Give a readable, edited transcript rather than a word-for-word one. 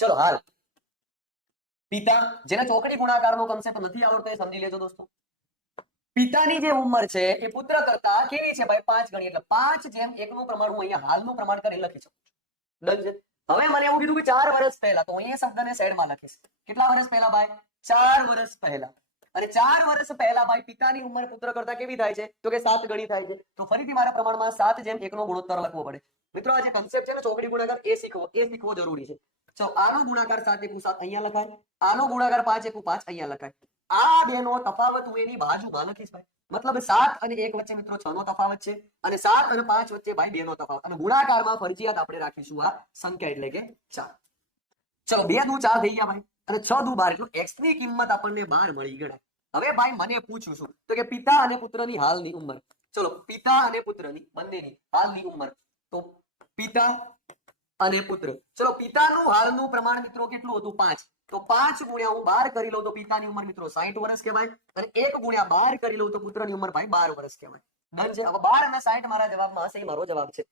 ચલો હાલ પિતા, જેને ચોકડી ગુણાકારનો કન્સેપ્ટ નથી આવડતો એ સમજી લેજો દોસ્તો. પિતાની જે ઉંમર છે એ પુત્ર કરતા કેવી છે ભાઈ? 5 ગણી. એટલે 5:1 નું પ્રમાણ હું અહીંયા હાલનું પ્રમાણ કરી લખી શકું છું. ડન છે. હવે મને એવું કીધું કે 4 વર્ષ પહેલા, તો અહીંયા શબ્દને સાઈડમાં લખીશ. કેટલા વર્ષ પહેલા ભાઈ? 4 વર્ષ પહેલા. અને 4 વર્ષ પહેલા ભાઈ પિતાની ઉંમર પુત્ર કરતા કેવી થાય છે? તો કે 7 ગણી થાય છે. તો ફરીથી મારા પ્રમાણમાં 7:1 નો ગુણોત્તર લખવો પડે. મિત્રો આ જે કન્સેપ્ટ છે ને ચોકડી ગુણાકાર એ શીખવો જરૂરી છે. ચલો આનો ગુણાકાર 7 × 7 અહીંયા લખાય, આનો ગુણાકાર 5 × 5 અહીંયા લખાય. આ બેનો તફાવત હું એની બાજુમાં લખીશ ભાઈ. મતલબ 7 અને 1 વચ્ચે મિત્રો 6 નો તફાવત છે અને 7 અને 5 વચ્ચે ભાઈ 2 નો તફાવત. અને ગુણાકારમાં ફરજિયાત આપણે રાખીશું આ સંખ્યા એટલે કે 4. ચલો 2 દુ 4 થઈ ગયા ભાઈ અને 6 દુ 12 એટલે x ની કિંમત આપણને 12 મળી ગણાય. હવે ભાઈ મને પૂછું છું તો કે પિતા અને પુત્રની હાલની ઉંમર. ચલો પિતા અને પુત્રની બંનેની હાલની ઉંમર. તો પિતા અને પુત્ર, ચલો પિતાનું હાલનું પ્રમાણ મિત્રો કેટલું હતું? 5. તો 5 ગુણ્યા હું 12 કરી લઉં તો પિતાની ઉંમર મિત્રો 60 વર્ષ કહેવાય અને 1 ગુણ્યા 12 કરી લઉં તો પુત્રની ઉંમર ભાઈ 12 વર્ષ કહેવાય. ડન છે. હવે 12 અને 60 મારા જવાબમાં હશે, એ મારો જવાબ છે.